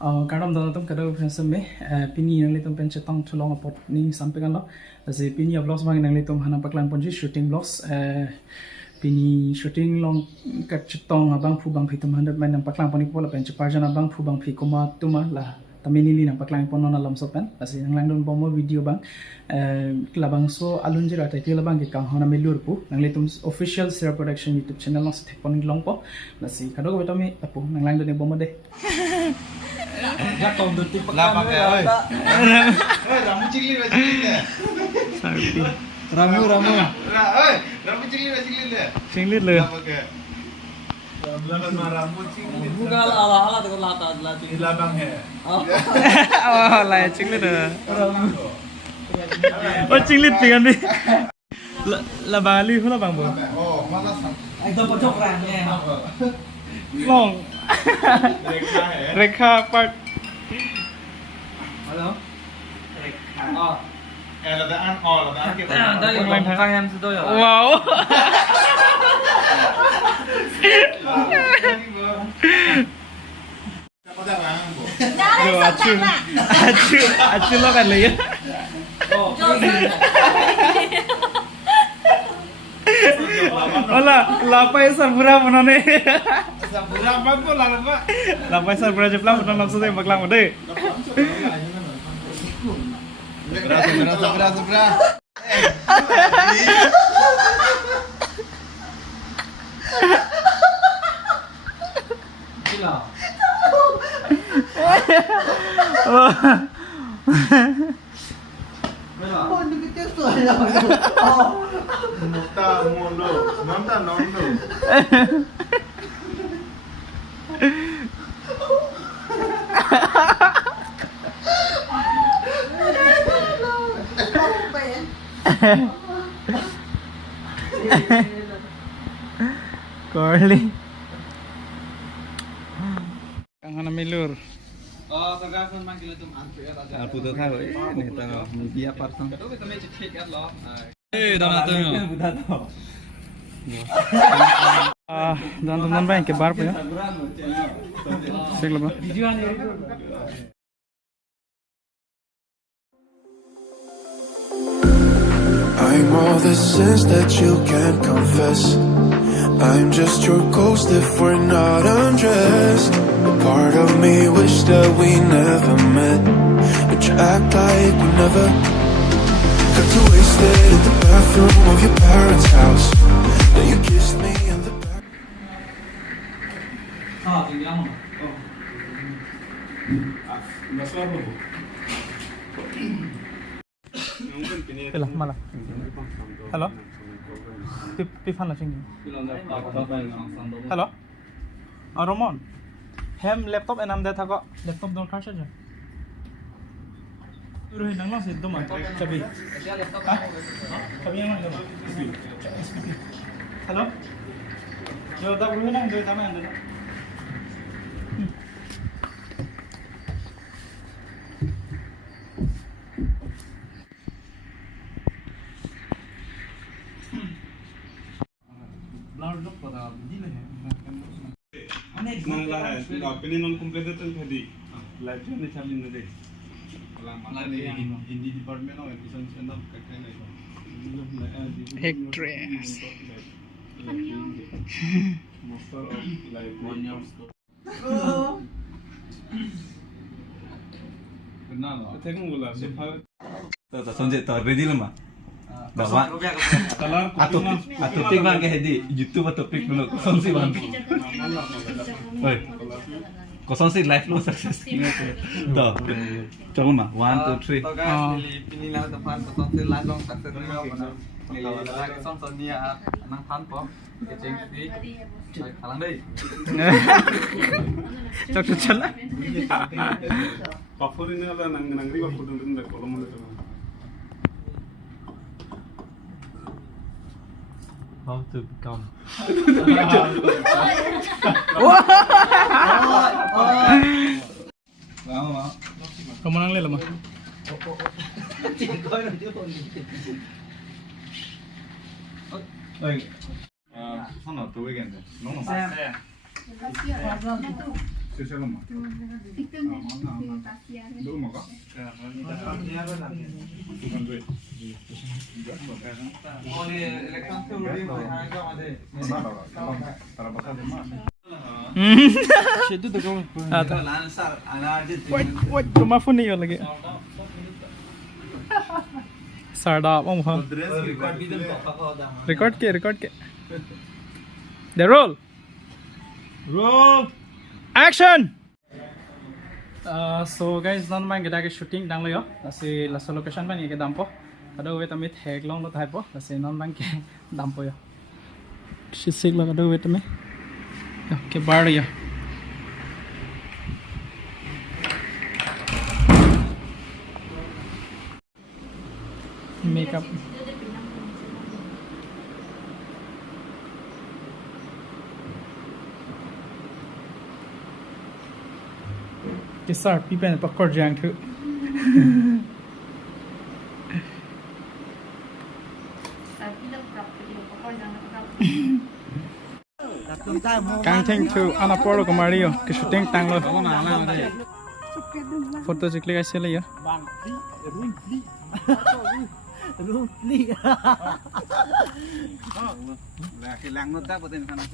Kadang dalam tu kadang semme pini yang litum pencetang tulong apot ni sampai kan lo. Jadi pini vlogs bang yang litum hana paklan ponji shooting vlogs pini shooting long kat cetong abang pu bang pitum handat main yang paklan poni pola pencepat parjan abang pu bang pi koma tuma lah. Tapi ni nak paklan pon nona lam sopan. Jadi yang lain dun bomo video bang kelabang so alun jira tapi kelabang ke Kanghon Amelur pu. Yang litum official Sira Production YouTube channel long setek pon long po. Jadi kadang kita mi apu yang lain dun bomo deh. Ya kau dulu tipe Lah pakai oi. Ramu cikli le. Karbi. ramu. Lah oi, ramu cikli le. Singlit le. Lah pakai. Ramu cikli. Bukan ala tu lata lati. Labang he. Oh, lah singlit le. Oh, singlit dengan ni. Lah bali pula bang bu. Oh, mana sang. Itu pojok ramnya. Long. Rekha he. Rekha part. Halo. Oh. Ladaan kita. Ada yang bukan yang situ ya. Wow. Siapa dah lang bu? Yo, acu lo kan le ya. Oh. Olah, lapai sarbura menone. Sambura apa bu lah pak? Lapai sarbura jeplang menone langsung teh baklang mode. Beras. Gila. Nota mulu, nonton. Corley. Kanghon Amelur. Oh, tergantung manggil itu antri ya tadi. Aku tu tahu ini tahu media person. Itu kita macam cek kan lo. Dah tu. Dan teman baik ke bar punya. Sik lah. Video ni. I'm all the sins that you can't confess. I'm just your ghost if we're not undressed. A part of me wish that we never met, but you act like we never. Got too wasted in the bathroom of your parents' house. Then you kissed me in the back. Ah, tinggi lama. Lah malah. Halo. Pifan lah sini. Halo. Romon. Hem laptop enam deh thako. Laptop dor khar saja. Udah nang mas itu mah. Cabi. Cabi yang mana mah? Halo. Yo dah udah nang doi tama anda. Ini non completed kan tadi. Live ni cari nanti. Hindi department of education of Actress. Most of like 1 year. Kenal lah. Tengok gula. तो समझे तो रेडी लमा बाबा टॉपिक बन के हेदी YouTube topic बनो कौन सी बन ओए कौन सी लाइफ लो सक्सेस तो चलो ना 1 2 3 तो ini lah depan konsol live long sukses ni mana. Lagi konsol ni nang pan po. Kecing di. Kalang deh. Cok cok lah. Papur ini ada nangri papur dulu dah kalau mau tu. How to become. Kamu nang le lama. Oi. Sana tu weekend. No. Session mah. Dulu mah kak. Bukan duit. Oh ni election tu lebih mahal kau ada. Tara pasal dia mah. Itu tuh kau. Itu lansar, anak aja. Wait, cuma phone nih lagi. Sarda, mau apa? Record ke. The roll. Action. So guys, non main kita ke shooting dang lo yo. Nasi laso location ban ke dampo. Ada wait amit hek long lo thaipo. Nasi non main ke dampo yo. Sisig lo ada wait amit. Ke bar yo. Makeup. Kisar pipen pakor jang tu. Kang theng tu anaporo kamario ke shooting tang lo. Foto chikli ka sele ya. Lang nota patin kana.